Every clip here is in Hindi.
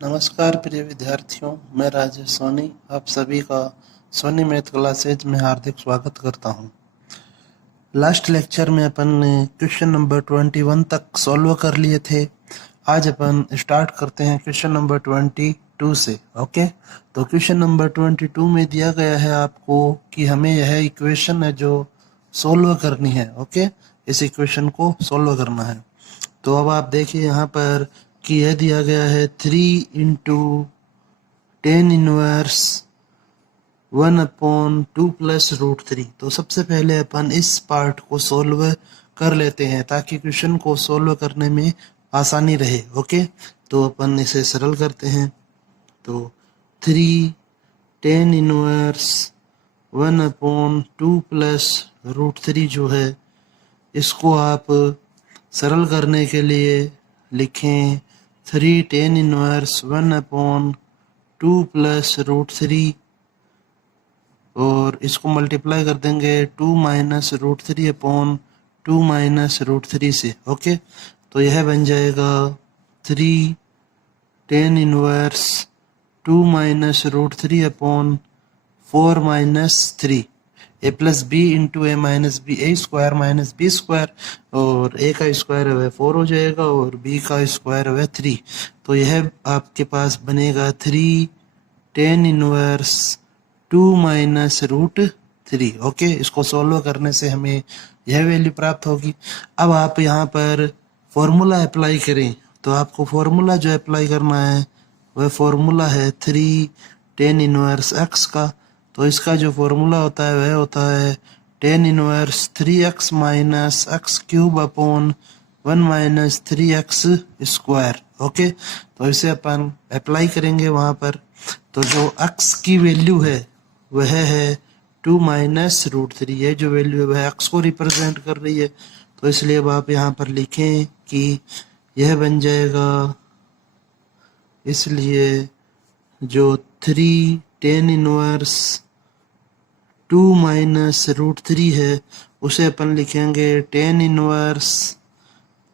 नमस्कार प्रिय विद्यार्थियों, मैं राजेश सोनी आप सभी का सोनी मैथ क्लासेज में हार्दिक स्वागत करता हूं। लास्ट लेक्चर में अपन ने क्वेश्चन नंबर 21 तक सॉल्व कर लिए थे। आज अपन स्टार्ट करते हैं क्वेश्चन नंबर 22 से। ओके, तो क्वेश्चन नंबर 22 में दिया गया है आपको कि हमें यह इक्वेशन है जो सॉल्व करनी है। ओके, इस इक्वेशन को सॉल्व करना है। तो अब आप देखिए यहाँ पर कि यह दिया गया है 3 इंटू 10 इनवर्स 1/2 प्लस रूट 3। तो सबसे पहले अपन इस पार्ट को सोल्व कर लेते हैं ताकि क्वेश्चन को सोल्व करने में आसानी रहे। ओके, तो अपन इसे सरल करते हैं। तो 3 10 इनवर्स 1/2 प्लस रूट 3 जो है इसको आप सरल करने के लिए लिखें 3 10 इनवर्स 1/2 प्लस रूट 3 और इसको मल्टीप्लाई कर देंगे 2 minus root 3 upon 2 minus root 3 से। ओके, तो यह बन जाएगा 3 10 inverse 2 minus root 3 upon 4 minus 3 a plus b into a minus b, a square minus b square, और ए का स्क्वायर है वह 4 हो जाएगा और बी का स्क्वायर है वह 3। तो यह आपके पास बनेगा 3 10 इनवर्स 2 माइनस रूट 3। ओके, इसको सॉल्व करने से हमें यह वैल्यू प्राप्त होगी। अब आप यहाँ पर फॉर्मूला अप्लाई करें, तो आपको फॉर्मूला जो अप्लाई करना है वह फॉर्मूला है 3 10 इनवर्स x का। तो इसका जो फॉर्मूला होता है वह होता है 10 inverse 3x minus x cube upon 1 minus 3x square. Okay, तो इसे अपन अप्लाई करेंगे वहाँ पर। तो जो x की वैल्यू है वह है 2 माइनस रूट 3। ये जो वैल्यू है वह x को रिप्रेजेंट कर रही है। तो इसलिए अब आप यहाँ पर लिखें कि यह बन जाएगा, इसलिए जो 3 10 इनवर्स 2 माइनस रूट 3 है उसे अपन लिखेंगे 10 inverse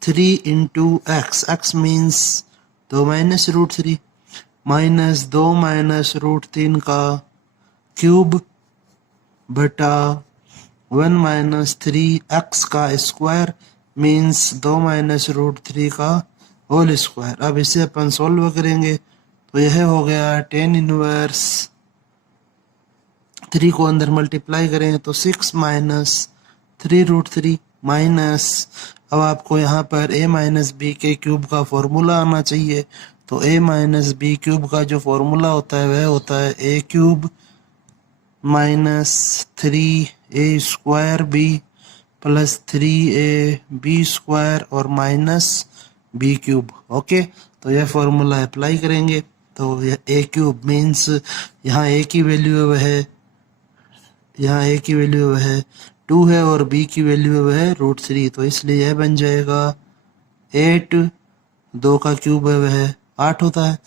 3 into x. X means 2 minus root 3 minus 2 minus root 3 का क्यूब बटा 1 माइनस 3x का स्क्वायर मीन्स 2 माइनस रूट 3 का होल स्क्वायर। अब इसे अपन सॉल्व करेंगे तो यह हो गया 10 इनवर्स 3 को अंदर मल्टीप्लाई करें तो 6 माइनस 3 रूट 3 माइनस, अब आपको यहाँ पर a माइनस बी के क्यूब का फॉर्मूला आना चाहिए। तो a माइनस बी क्यूब का जो फॉर्मूला होता है वह होता है a cube minus 3a square b plus 3a b square और माइनस बी क्यूब। ओके, तो यह फॉर्मूला अप्लाई करेंगे तो यह a क्यूब मीन्स यहाँ a की वैल्यू है वह, यहाँ a की वैल्यू वह 2 है और b की वैल्यू वह है रूट 3। तो इसलिए यह बन जाएगा 8, 2 का क्यूब है वह 8 होता है,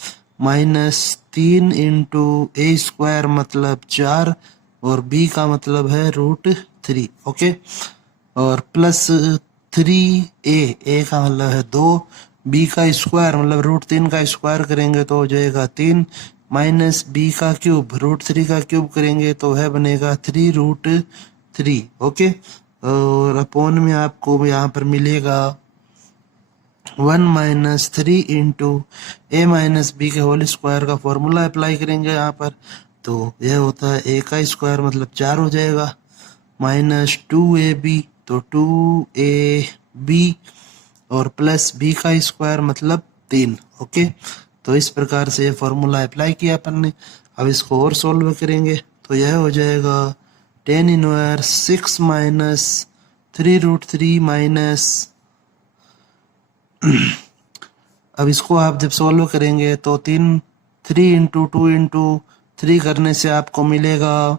माइनस 3 इंटू ए स्क्वायर मतलब 4 और b का मतलब है रूट 3। ओके, और प्लस 3a का मतलब है 2, b का स्क्वायर मतलब रूट 3 का स्क्वायर करेंगे तो हो जाएगा 3, माइनस b का क्यूब रूट 3 का क्यूब करेंगे तो वह बनेगा 3 रूट 3। ओके, और अपॉन में आपको यहाँ पर मिलेगा 1 minus 3 into a minus b के होल स्क्वायर का फॉर्मूला अप्लाई करेंगे यहाँ पर। तो यह होता है a का स्क्वायर मतलब 4 हो जाएगा, माइनस 2ab तो 2ab और प्लस b का स्क्वायर मतलब 3। ओके, तो इस प्रकार से ये फॉर्मूला अप्लाई किया अपन ने। अब इसको और सॉल्व करेंगे तो यह हो जाएगा 10 इनवर्स 6 माइनस 3 रूट 3 माइनस अब इसको आप जब सॉल्व करेंगे तो 3 इंटू 2 इंटू 3 करने से आपको मिलेगा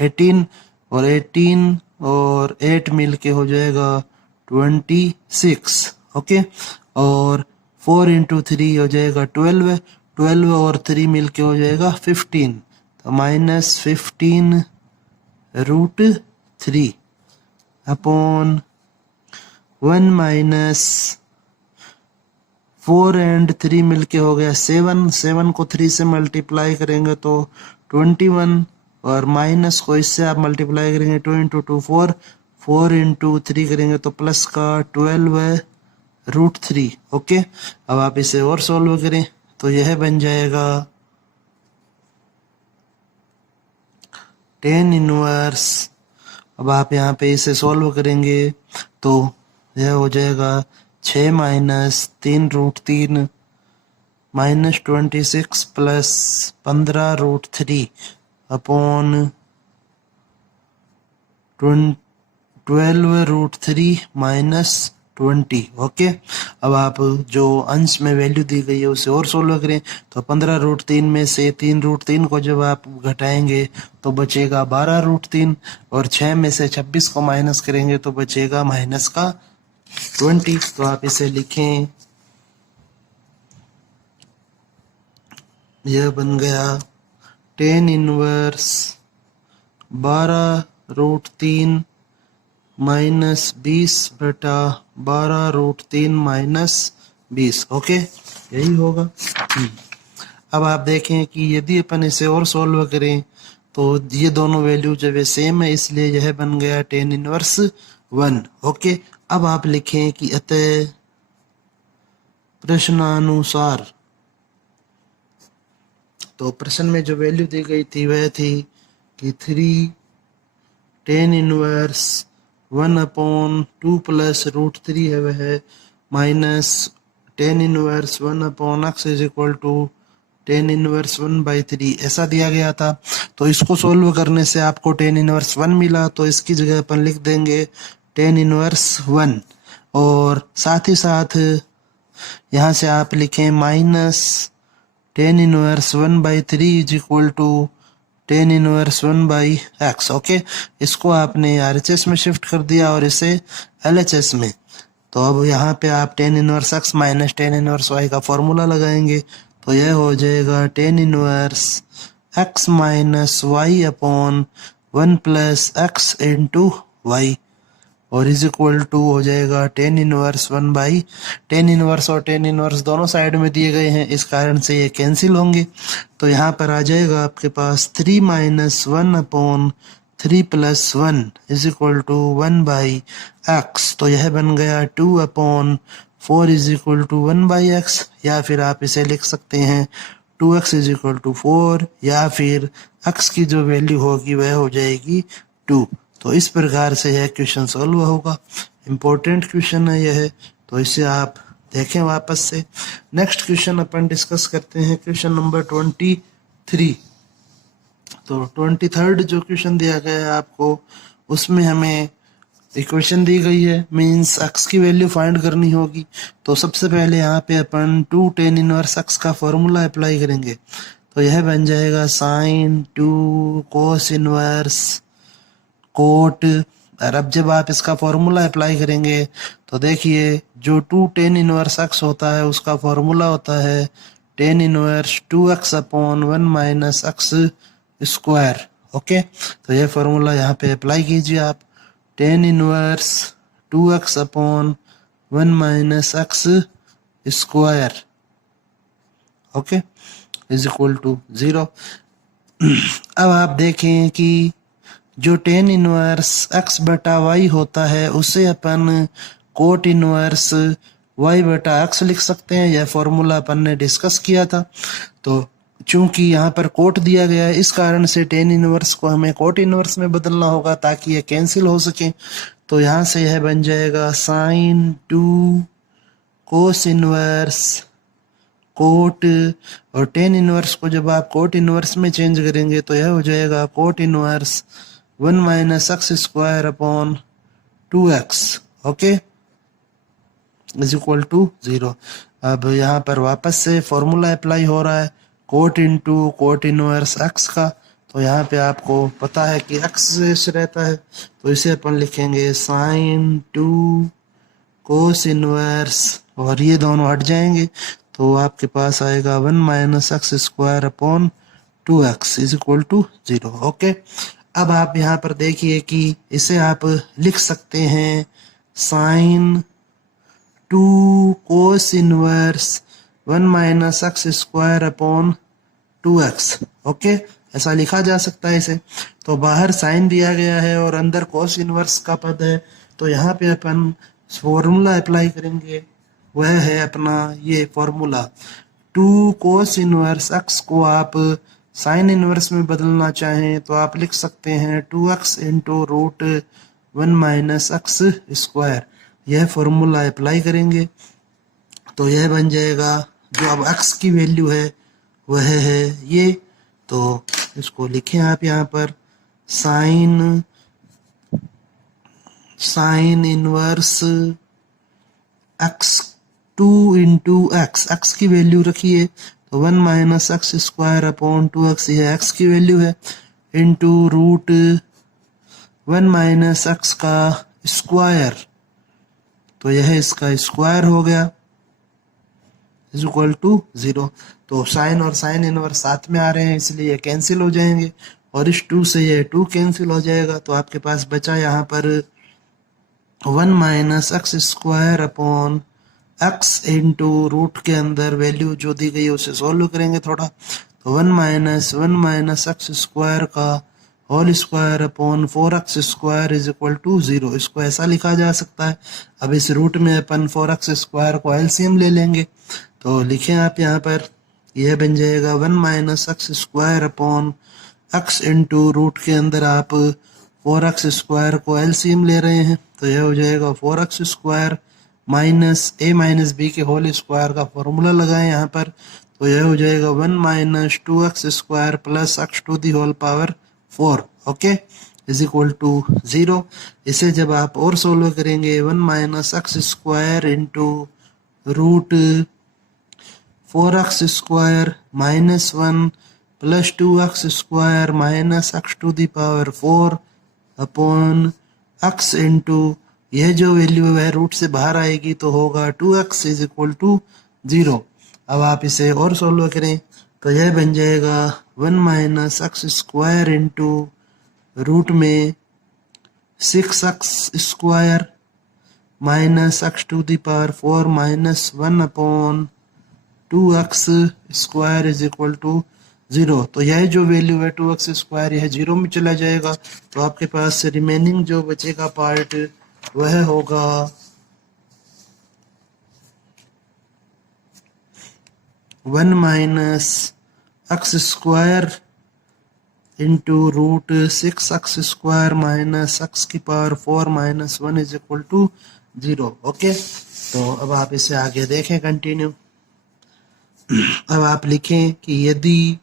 18 और 18 और 8 मिल के हो जाएगा 26। ओके, और 4 इंटू 3 हो जाएगा 12, 12 और 3 मिल के हो जाएगा 15। तो minus 15 root 3 upon 1 minus 4 and 3 मिलके हो गया 7, 7 को 3 से मल्टीप्लाई करेंगे तो 21, और माइनस को इससे आप मल्टीप्लाई करेंगे 2 इंटू 2 4, 4 इंटू 3 करेंगे तो प्लस का 12√3। ओके, अब आप इसे और सॉल्व करें तो यह बन जाएगा tan इनवर्स। अब आप यहाँ पे इसे सॉल्व करेंगे तो यह हो जाएगा 6 minus 3√3 minus 26 plus 15√3 upon 12√3 minus 20। Okay, अब आप जो अंश में वैल्यू दी गई है उसे और सोल्व करें तो 15√3 में से 3√3 को जब आप घटाएंगे तो बचेगा 12√3, और 6 में से 26 को माइनस करेंगे तो बचेगा माइनस का 20। तो आप इसे लिखें, यह बन गया tan inverse 12√3 minus 20/12√3 minus 20। Okay, यही होगा। अब आप देखें कि यदि अपन इसे और सॉल्व करें तो ये दोनों वैल्यू जो है सेम है, इसलिए यह बन गया tan इनवर्स 1। ओके, अब आप लिखें कि अतः प्रश्नानुसार, तो प्रश्न में जो वैल्यू दी गई थी वह थी कि 3 tan इनवर्स 1/2 प्लस √3 है वह minus tan inverse 1/x is equal to tan inverse 1/3 ऐसा दिया गया था। तो इसको सोल्व करने से आपको tan इनवर्स 1 मिला, तो इसकी जगह अपन लिख देंगे tan इनवर्स 1, और साथ ही साथ यहाँ से आप लिखें minus tan inverse 1/3 is equal to tan inverse 1/x। Okay, इसको आपने RHS में शिफ्ट कर दिया और इसे LHS में। तो अब यहाँ पे आप tan inverse x minus tan inverse y का फॉर्मूला लगाएंगे तो यह हो जाएगा tan inverse x minus y upon 1 plus x into y, और इज इक्वल टू हो जाएगा tan इनवर्स 1 tan इनवर्स और tan इनवर्स दोनों साइड में दिए गए हैं, इस कारण से ये कैंसिल होंगे। तो यहाँ पर आ जाएगा आपके पास 3 minus 1/3 plus 1 is equal to 1/x। तो यह बन गया 2/4 इज इक्वल टू 1/x, या फिर आप इसे लिख सकते हैं 2x इज इक्वल टू 4, या फिर x की जो वैल्यू होगी वह हो जाएगी 2। तो इस प्रकार से यह क्वेश्चन सॉल्व होगा। इम्पोर्टेंट क्वेश्चन है यह, तो इसे आप देखें वापस से। नेक्स्ट क्वेश्चन अपन डिस्कस करते हैं, क्वेश्चन नंबर 23। तो 23rd जो क्वेश्चन दिया गया है आपको, उसमें हमें इक्वेशन दी गई है, मींस x की वैल्यू फाइंड करनी होगी। तो सबसे पहले यहाँ पे अपन 2 tan इनवर्स x का फॉर्मूला अप्लाई करेंगे, तो यह बन जाएगा sin 2 cos इनवर्स कोट। और अब जब आप इसका फॉर्मूला अप्लाई करेंगे तो देखिए जो 2 tan इनवर्स x होता है उसका फॉर्मूला होता है tan inverse 2x upon 1 minus x square. Okay, तो यह फॉर्मूला यहाँ पे अप्लाई कीजिए आप, tan inverse 2x upon 1 minus x square, okay, is equal to 0। अब आप देखें कि जो tan इनवर्स x बटा y होता है उसे अपन कोट इनवर्स y बटा x लिख सकते हैं। यह फॉर्मूला अपन ने डिस्कस किया था। तो चूंकि यहाँ पर कोट दिया गया है, इस कारण से tan इनवर्स को हमें कोट इनवर्स में बदलना होगा ताकि यह कैंसिल हो सके। तो यहाँ से यह बन जाएगा sin 2 cos इनवर्स कोट, और tan इनवर्स को जब आप कोट इनवर्स में चेंज करेंगे तो यह हो जाएगा cot inverse 1 minus x square upon 2x, okay, is equal to 0। अब यहाँ पर वापस से फॉर्मूला अप्लाई हो रहा है cot into cot inverse x का। तो यहाँ पे आपको पता है कि x शेष रहता है, तो इसे अपन लिखेंगे sin 2 cos इनवर्स, और ये दोनों हट जाएंगे तो आपके पास आएगा 1 minus x square upon 2x is equal to 0। Okay, अब आप यहाँ पर देखिए कि इसे आप लिख सकते हैं sin 2 cos inverse 1 minus x square upon 2x। Okay, ऐसा लिखा जा सकता है इसे। तो बाहर साइन दिया गया है और अंदर cos इनवर्स का पद है, तो यहाँ पे अपन फॉर्मूला अप्लाई करेंगे, वह है अपना ये फॉर्मूला 2 cos इनवर्स x को आप साइन इनवर्स में बदलना चाहें तो आप लिख सकते हैं 2x into root 1 minus x square. यह फॉर्मूला अप्लाई करेंगे तो यह बन जाएगा, जो अब x की वैल्यू है वह है ये, तो इसको लिखें आप यहाँ पर sign inverse x 2 into x की वैल्यू रखिए तो 1 minus x square upon 2x, यह x की वैल्यू है, इंटू रूट 1 माइनस एक्स का स्क्वायर, तो यह इसका स्क्वायर हो गया, इज इक्वल टू 0। तो साइन और साइन इनवर्स साथ में आ रहे हैं इसलिए ये कैंसिल हो जाएंगे और इस 2 से ये 2 कैंसिल हो जाएगा, तो आपके पास बचा यहाँ पर 1 minus x square upon x into root के अंदर वैल्यू जो दी गई है उसे सॉल्व करेंगे थोड़ा, तो 1 माइनस एक्स स्क्वायर का whole square upon 4x square is equal to 0। इसको ऐसा लिखा जा सकता है। अब इस रूट में अपन 4x स्क्वायर को एलसीएम ले लेंगे, तो लिखें आप यहाँ पर, यह बन जाएगा 1 minus x square upon x into root के अंदर आप 4x स्क्वायर को एलसीएम ले रहे हैं, तो यह हो जाएगा 4x square minus a minus b के होल स्क्वायर का फॉर्मूला लगाएं यहाँ पर, तो यह हो जाएगा 1 minus 2x square plus x to the whole power 4। Okay, is equal to 0। इसे जब आप और सोल्व करेंगे 1 minus x square into root 4x square minus 1 plus 2x square minus x to the power 4 upon x into यह जो वैल्यू है वह रूट से बाहर आएगी तो होगा 2x इज इक्वल टू 0। अब आप इसे और सोल्व करें तो यह बन जाएगा 1 minus x square into root में 6x square minus x to the power 4 minus 1 upon 2x square is equal to 0। तो यह जो वैल्यू है 2x स्क्वायर यह 0 में चला जाएगा, तो आपके पास रिमेनिंग जो बचेगा पार्ट वह होगा 1 minus x square into root 6x square minus x की power 4 minus 1 is equal to 0। Okay, तो अब आप इसे आगे देखें कंटिन्यू। अब आप लिखें कि यदि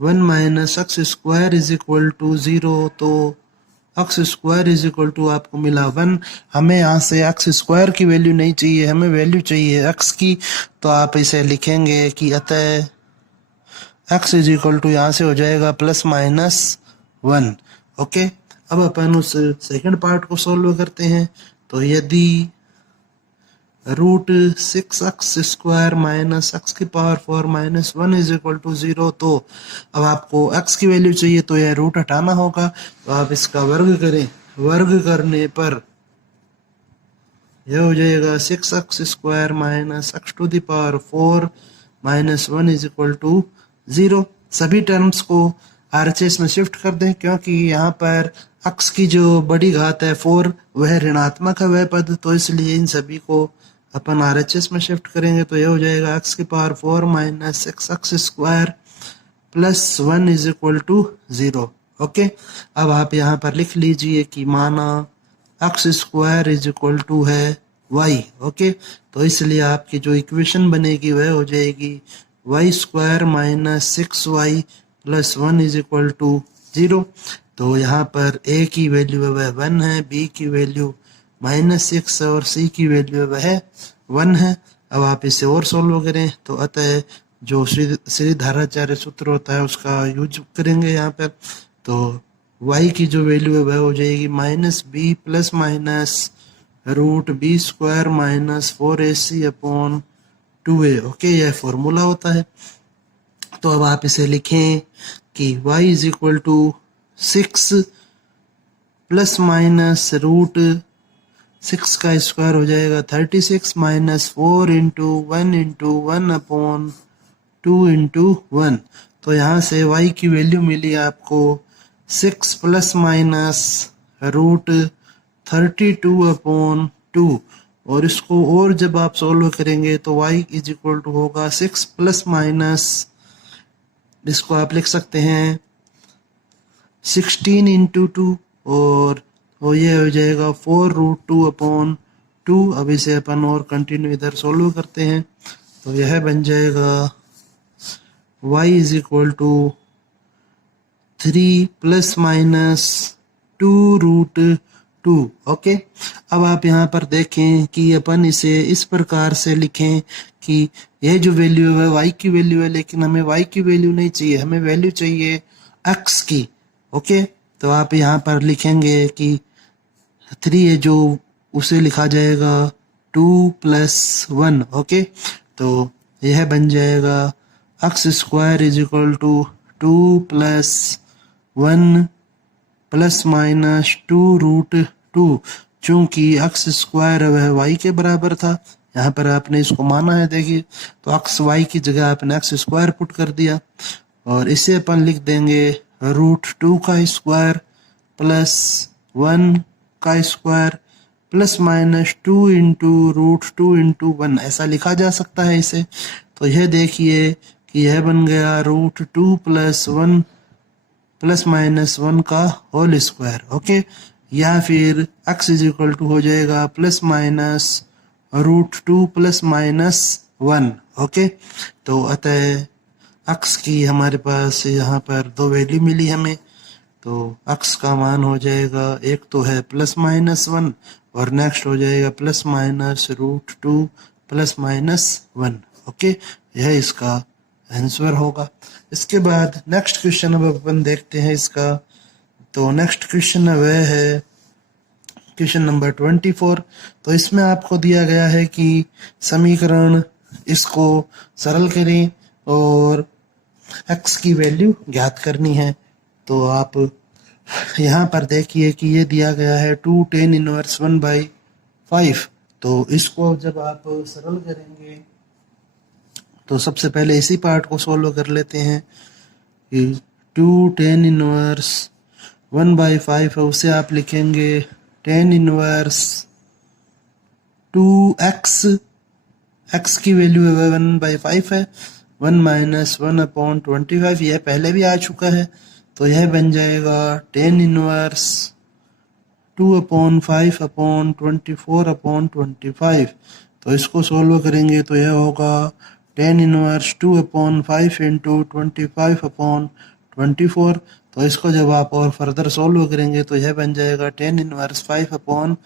1 minus x square is equal to 0 तो x square is equal to आपको मिला 1। हमें यहाँ से एक्स स्क्वायर की वैल्यू नहीं चाहिए, हमें वैल्यू चाहिए एक्स की, तो आप इसे लिखेंगे कि अतः एक्स इज इक्वल टू यहाँ से हो जाएगा प्लस माइनस 1। ओके, अब अपन उस सेकंड पार्ट को सॉल्व करते हैं। तो यदि root 6x square minus x की power 4 minus 1 is equal to 0, तो अब आपको x की वैल्यू चाहिए तो यह रूट हटाना होगा, तो आप इसका वर्ग करें, वर्ग करने पर यह हो जाएगा 6x square minus x to the power 4 minus 1 is equal to 0। सभी टर्म्स को RHS में शिफ्ट कर दें, क्योंकि यहाँ पर x की जो बड़ी घात है 4 वह ऋणात्मक है वह पद, तो इसलिए इन सभी को अपन RHS में शिफ्ट करेंगे, तो यह हो जाएगा x की power 4 minus 6x square plus 1 is equal to 0। Okay, अब आप यहाँ पर लिख लीजिए कि माना x square is equal to है y। ओके, तो इसलिए आपकी जो इक्वेशन बनेगी वह हो जाएगी y square minus 6y plus 1 is equal to 0। तो यहाँ पर a की वैल्यू है वह 1 है, b की वैल्यू -6 और c की वैल्यू वह 1 है। अब आप इसे और सोल्व करें तो अतः जो श्रीधराचार्य सूत्र होता है उसका यूज करेंगे यहाँ पर, तो y की जो वैल्यू है वह हो जाएगी -b plus minus root b square minus 4ac upon 2a। Okay, यह फॉर्मूला होता है। तो अब आप इसे लिखें कि y is equal to 6 plus minus root 6 का स्क्वायर हो जाएगा 36 माइनस 4 इंटू 1 अपॉन 2 इंटू 1। तो यहाँ से y की वैल्यू मिली आपको 6 प्लस माइनस रूट 32 अपॉन 2। और इसको और जब आप सोल्व करेंगे तो y इज इक्वल टू होगा 6 प्लस माइनस, इसको आप लिख सकते हैं 16 इंटू 2 और ये हो जाएगा 4 रूट 2 अपॉन 2। अब इसे अपन और कंटिन्यू इधर सोल्व करते हैं तो यह बन जाएगा y is equal to 3 plus minus 2 root 2। Okay, अब आप यहाँ पर देखें कि अपन इसे इस प्रकार से लिखें कि यह जो वैल्यू है y की वैल्यू है, लेकिन हमें y की वैल्यू नहीं चाहिए, हमें वैल्यू चाहिए x की। ओके, तो आप यहाँ पर लिखेंगे कि 3 है जो उसे लिखा जाएगा 2 प्लस 1। ओके, तो यह बन जाएगा x square is equal to 2 plus 1 plus minus 2 root 2। चूंकि x स्क्वायर वह y के बराबर था, यहाँ पर आपने इसको माना है, देखिए तो x y की जगह आपने x स्क्वायर पुट कर दिया और इसे अपन लिख देंगे रूट 2 का स्क्वायर प्लस 1 का square plus minus 2 into root 2 into 1, ऐसा लिखा जा सकता है इसे। तो यह देखिए कि यह बन गया रूट 2 प्लस 1 प्लस माइनस 1 का होल स्क्वायर। ओके, या फिर x इज इक्वल टू हो जाएगा plus minus root 2 plus minus 1। Okay, तो अतः x की हमारे पास यहाँ पर दो वैल्यू मिली हमें, तो x का मान हो जाएगा, एक तो है प्लस माइनस 1 और नेक्स्ट हो जाएगा plus minus root 2 plus minus 1। Okay, यह इसका आंसर होगा। इसके बाद नेक्स्ट क्वेश्चन अब अपन देखते हैं इसका। तो नेक्स्ट क्वेश्चन वह है क्वेश्चन नंबर 24। तो इसमें आपको दिया गया है कि समीकरण इसको सरल करें और x की वैल्यू ज्ञात करनी है। तो आप यहाँ पर देखिए कि ये दिया गया है 2 tan इनवर्स 1/5। तो इसको जब आप सरल करेंगे तो सबसे पहले इसी पार्ट को सोल्व कर लेते हैं कि 2 tan इनवर्स 1/5 है, उसे आप लिखेंगे tan इनवर्स 2x, x की वैल्यू है 1/5 है, 1 माइनस 1 अपॉन 25, यह पहले भी आ चुका है। तो यह बन जाएगा tan inverse 2 upon 5 upon 24 upon 25। तो इसको सोल्व करेंगे तो यह होगा tan inverse 2 upon 5 into 25 upon 24। तो इसको जब आप और फर्दर सोल्व करेंगे तो यह बन जाएगा tan इनवर्स 5 अपॉन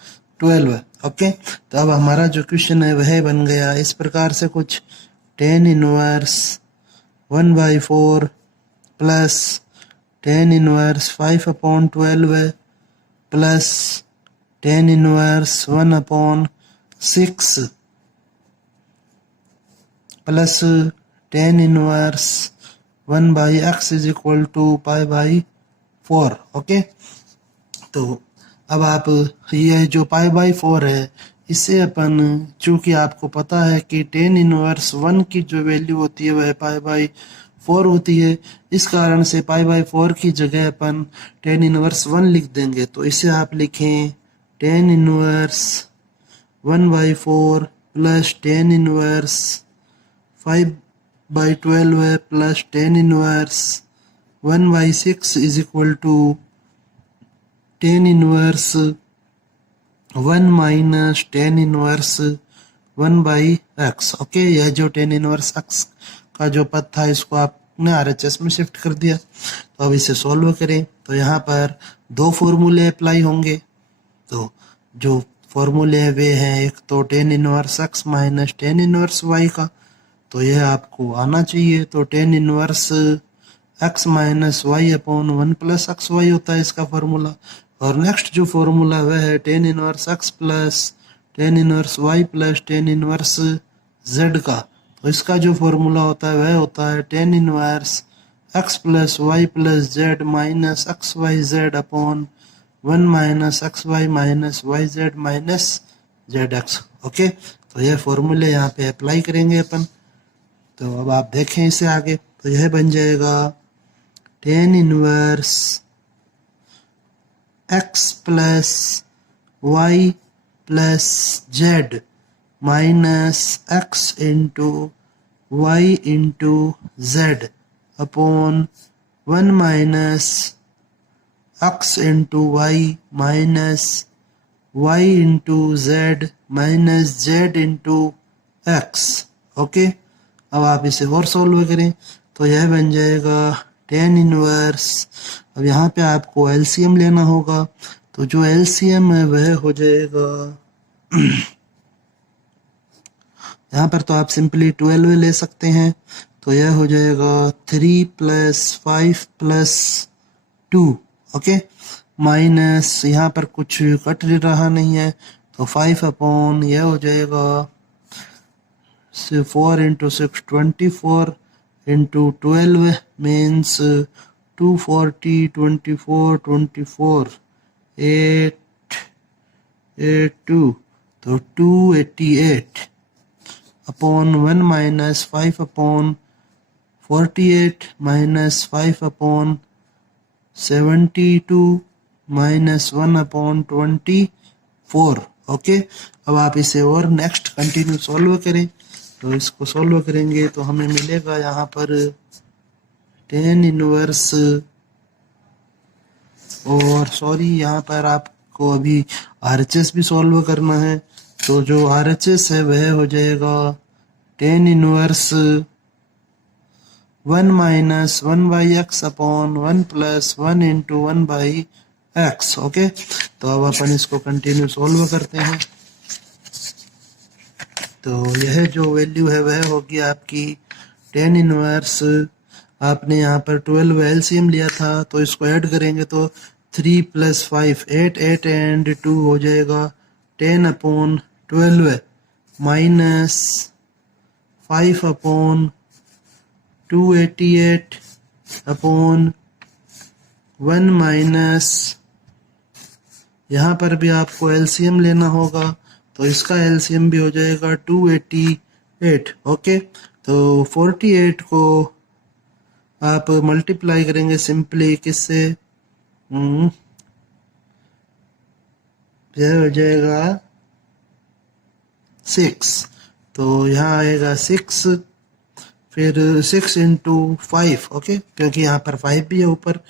12। ओके, तो अब हमारा जो क्वेश्चन है वह बन गया इस प्रकार से कुछ, tan inverse 1/4 plus tan inverse 5 upon 12 plus tan inverse 1 upon 6 plus tan inverse 1/x is equal to π/4। Okay, तो अब आप ये जो π/4 है इससे अपन, चूंकि आपको पता है कि tan इनवर्स 1 की जो वैल्यू होती है वह π/4 होती है, इस कारण से π/4 की जगह अपन tan इनवर्स 1 लिख देंगे। तो इसे आप लिखें tan inverse 1/4 plus tan inverse 5/12 है plus tan inverse 1/6 is equal to tan inverse 1 minus tan inverse 1/x। Okay, यह जो tan इनवर्स x का जो पद था इसको आपने RHS में शिफ्ट कर दिया। तो अब इसे सॉल्व करें तो यहाँ पर दो फॉर्मूले अप्लाई होंगे। तो जो फॉर्मूले हैं वे हैं, एक तो tan inverse x minus tan inverse y का, तो यह आपको आना चाहिए। तो tan inverse x minus y upon 1 plus x y होता है इसका फॉर्मूला। और नेक्स्ट जो फॉर्मूला वह है tan inverse x plus tan inverse y plus tan inverse z का। तो इसका जो फॉर्मूला होता है वह होता है tan inverse x plus y plus z minus x y z upon 1 minus x y minus y z minus z x. Okay, तो यह फॉर्मूले यहाँ पे अप्लाई करेंगे अपन। तो अब आप देखें इसे आगे, तो यह बन जाएगा tan inverse x plus y plus z minus x into y into z upon 1 minus x into y minus y into z minus z into x. Okay, अब आप इसे और सॉल्व करें तो यह बन जाएगा टेन इनवर्स। अब यहाँ पे आपको एलसीएम लेना होगा, तो जो एलसीएम है वह हो जाएगा यहाँ पर तो आप सिंपली 12 ले सकते हैं, तो यह हो जाएगा 3 प्लस 5 प्लस 2। ओके, माइनस यहाँ पर कुछ कट रहा नहीं है, तो 5 अपॉन यह हो जाएगा 4 इंटू 6 24 इंटू 12 मीन्स 240 24 24 8 8 2, तो 288 upon 1 minus 5 upon 48 minus 5 upon 72 minus 1 upon 24। Okay, अब आप इसे और नेक्स्ट कंटिन्यू सॉल्व करें, तो इसको सॉल्व करेंगे तो हमें मिलेगा यहाँ पर टेन इनवर्स, और सॉरी यहाँ पर आपको अभी आरएचएस भी सॉल्व करना है, तो जो आरएचएस है वह हो जाएगा tan inverse 1 minus 1 by x upon 1 plus 1 into 1 by x. Okay, तो अब अपन इसको कंटिन्यू सॉल्व करते हैं। तो यह जो वैल्यू है वह होगी आपकी टेन इनवर्स, आपने यहाँ पर 12 एलसीएम लिया था, तो इसको ऐड करेंगे तो 3 प्लस 5 8 8 एंड 2 हो जाएगा 10 upon 12 minus 5 upon 288 upon 1 minus, यहाँ पर भी आपको एलसीएम लेना होगा, तो इसका एलसीएम भी हो जाएगा 288। ओके, तो 48 को आप मल्टीप्लाई करेंगे सिंपली किससे, यह हो जाएगा 6, तो यहाँ आएगा 6, फिर 6 इंटू 5। ओके, क्योंकि यहाँ पर 5 भी है ऊपर,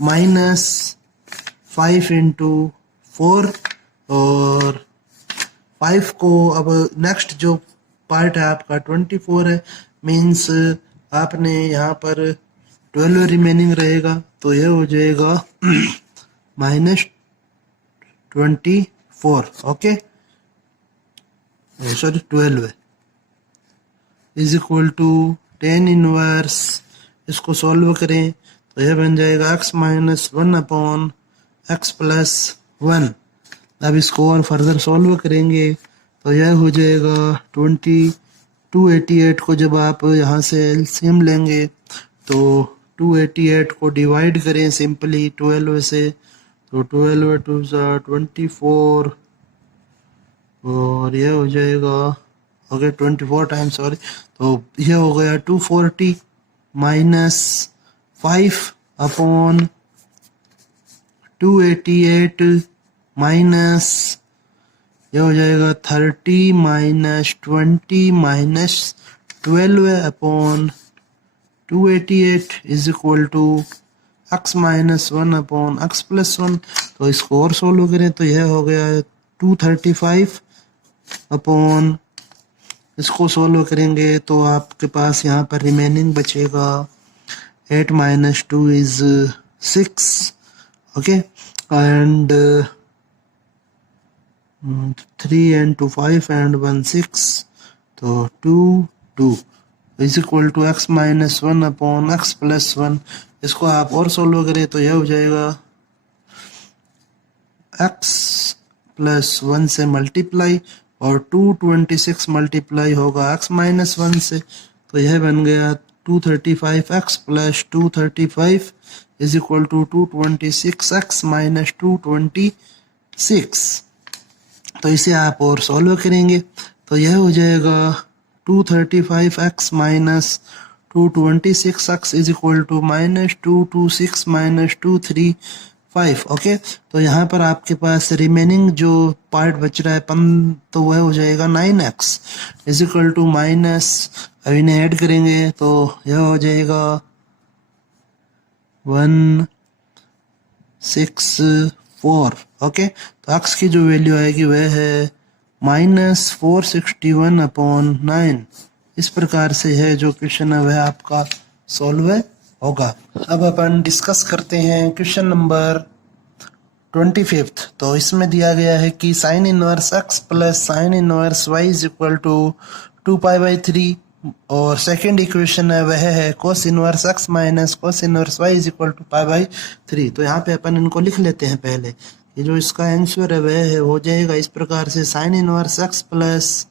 माइनस 5 इंटू 4, और 5 को अब नेक्स्ट जो पार्ट है आपका 24 है, मीन्स आपने यहाँ पर 12 रिमेनिंग रहेगा, तो यह हो जाएगा minus 24। Okay, sorry 12 is equal to 10 inverse, इसको सॉल्व करें तो यह बन जाएगा x minus 1 upon x plus 1। अब इसको और फर्दर सॉल्व करेंगे तो यह हो जाएगा 288 को जब आप यहाँ से एलसीएम लेंगे तो 288 को डिवाइड करें सिंपली 12 से, तो 12 टू 24, और यह हो जाएगा ओके 24 टाइम्स, सॉरी, तो यह हो गया 240 माइनस 5 अपॉन 288 माइनस, यह हो जाएगा 30 minus 20 minus 12 upon 288 is equal to x minus 1 upon x plus 1। तो इसको और सोल्व करें तो यह हो गया 235 अपॉन, इसको सोल्व करेंगे तो आपके पास यहाँ पर रिमेनिंग बचेगा 8 minus 2 is 6। Okay, and 3 and 2 5 and 1 6, तो 2 is equal to x minus 1 upon x plus 1। इसको आप और सोल्व करें तो यह हो जाएगा x प्लस 1 से मल्टीप्लाई, और 226 मल्टीप्लाई होगा x माइनस 1 से, तो यह बन गया 235x plus 235 is equal to 226x minus 226। तो इसे आप और सॉल्व करेंगे तो यह हो जाएगा 235x minus 226x is equal to minus 226 minus 235। Okay, तो यहाँ पर आपके पास रिमेनिंग जो पार्ट बच रहा है तो वह हो जाएगा 9x is equal to minus, अब इन्हें ऐड करेंगे तो यह हो जाएगा 164। ओके, तो x की जो वैल्यू आएगी वह है माइनस 461/9। इस प्रकार से है जो क्वेश्चन है वह आपका सॉल्व होगा। अब अपन डिस्कस करते हैं क्वेश्चन नंबर 25। तो इसमें दिया गया है कि sine inverse x plus sine inverse y is equal to 2π/3 और सेकंड इक्वेशन है वह है cos inverse x minus cos inverse y is equal to π/3। तो यहाँ पे अपन इनको लिख लेते हैं। पहले ये जो इसका आंसर है वह हो जाएगा इस प्रकार से, sine inverse x plus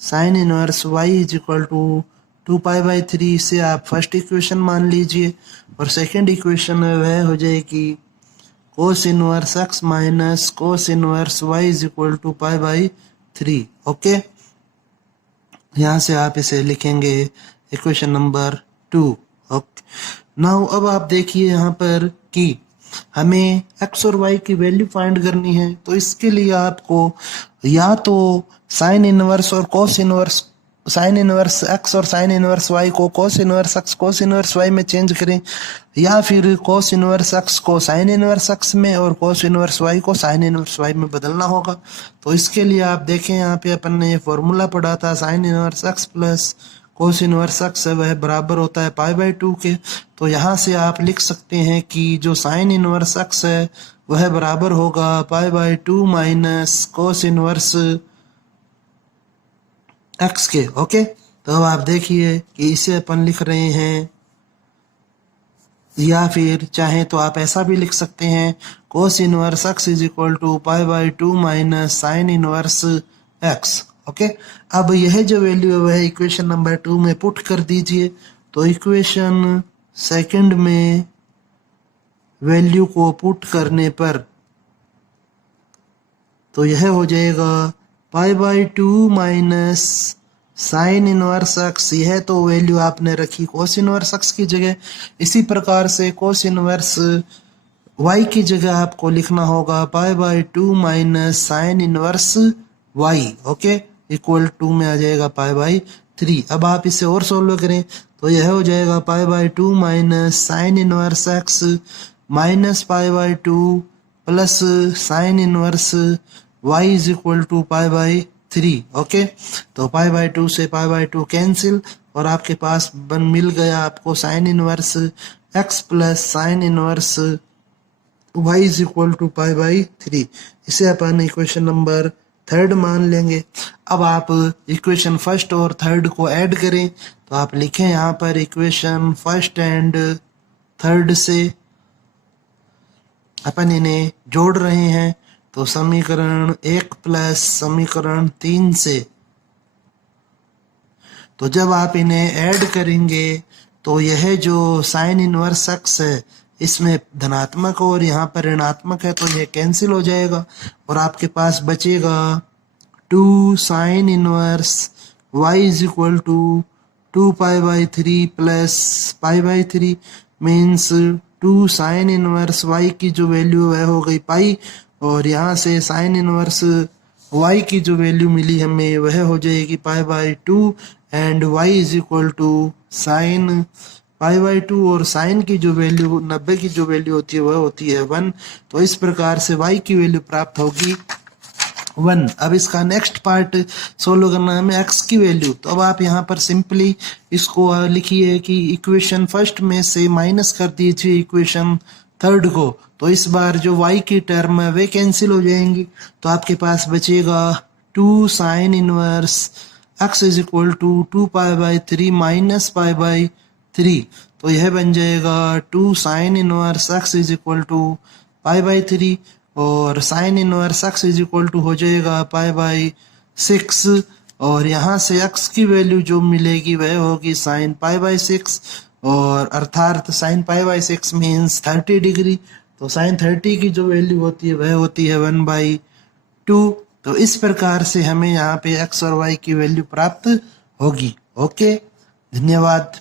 sine inverse y is equal to 2π/3 से आप फर्स्ट इक्वेशन मान लीजिए और सेकंड इक्वेशन में वह हो जाएगी cos inverse x minus cos inverse y is equal to π/3। Okay, यहाँ से आप इसे लिखेंगे इक्वेशन नंबर 2। ओके, नाउ अब आप देखिए यहाँ पर कि हमें x और y की वैल्यू फाइंड करनी है। तो इसके लिए आपको या तो साइन इनवर्स और cos inverse, sign inverse x और साइन इनवर्स y को कोस इनवर्स x कोस इनवर्स y में चेंज करें, या फिर कोस इनवर्स x को साइन इनवर्स x में और कोस इनवर्स y को साइन इनवर्स y में बदलना होगा। तो इसके लिए आप देखें यहाँ पे अपन ने ये फॉर्मूला पढ़ा था, sign inverse x plus cos inverse x है वह बराबर होता है π/2 के। तो यहाँ से आप लिख सकते हैं कि जो साइन इनवर्स x है वह बराबर होगा π/2 माइनस कोस इनवर्स x के। ओके, तो अब आप देखिए कि इसे अपन लिख रहे हैं, या फिर चाहे तो आप ऐसा भी लिख सकते हैं cos inverse x is equal to π/2 minus sine inverse x। Okay, अब यह जो वैल्यू है वह इक्वेशन नंबर 2 में पुट कर दीजिए। तो इक्वेशन सेकंड में वैल्यू को पुट करने पर तो यह हो जाएगा π/2 माइनस साइन इनवर्स x। यह तो वैल्यू आपने रखी कोस इनवर्स x की जगह। इसी प्रकार से कोस इनवर्स y की जगह आपको लिखना होगा π/2 minus sine inverse y। Okay, equal to में आ जाएगा π/3। अब आप इसे और सोल्व करें तो यह हो जाएगा π/2 minus sine inverse x minus π/2 plus sine inverse y is equal to π/3। Okay, तो π/2 से π/2 कैंसिल और आपके पास मिल गया आपको sine inverse x plus sine inverse y is equal to π/3। इसे अपन इक्वेशन नंबर 3 मान लेंगे। अब आप इक्वेशन फर्स्ट और थर्ड को ऐड करें तो आप लिखें यहाँ पर इक्वेशन फर्स्ट एंड थर्ड से अपन इन्हें जोड़ रहे हैं। तो समीकरण 1 प्लस समीकरण 3 से, तो जब आप इन्हें ऐड करेंगे तो यह जो साइन इनवर्स x है इसमें धनात्मक और यहाँ पर ऋणात्मक है तो यह कैंसिल हो जाएगा और आपके पास बचेगा 2 sine inverse y is equal to 2π/3 plus π/3 means 2 sine inverse y की जो वैल्यू है हो गई पाई और यहाँ से साइन इनवर्स y की जो वैल्यू मिली हमें वह हो जाएगी π/2 and y is equal to sine π/2 और साइन की जो वैल्यू 90 की जो वैल्यू होती है वह होती है 1। तो इस प्रकार से y की वैल्यू प्राप्त होगी 1। अब इसका नेक्स्ट पार्ट सोल्व करना है हमें x की वैल्यू। तो अब आप यहाँ पर सिंपली इसको लिखिए कि इक्वेशन फर्स्ट में से माइनस कर दीजिए इक्वेशन थर्ड को। तो इस बार जो y की टर्म है वे कैंसिल हो जाएंगी तो आपके पास बचेगा 2 sine inverse x is equal to 2π/3 minus π/3। तो यह बन जाएगा 2 sine inverse x is equal to π/3 और sine inverse x is equal to हो जाएगा π/6 और यहाँ से x की वैल्यू जो मिलेगी वह होगी साइन पाई बाई 6, और अर्थात sine pi by 6 means 30 degree. तो साइन 30 की जो वैल्यू होती है वह होती है 1/2। तो इस प्रकार से हमें यहाँ पे x और y की वैल्यू प्राप्त होगी। ओके, धन्यवाद।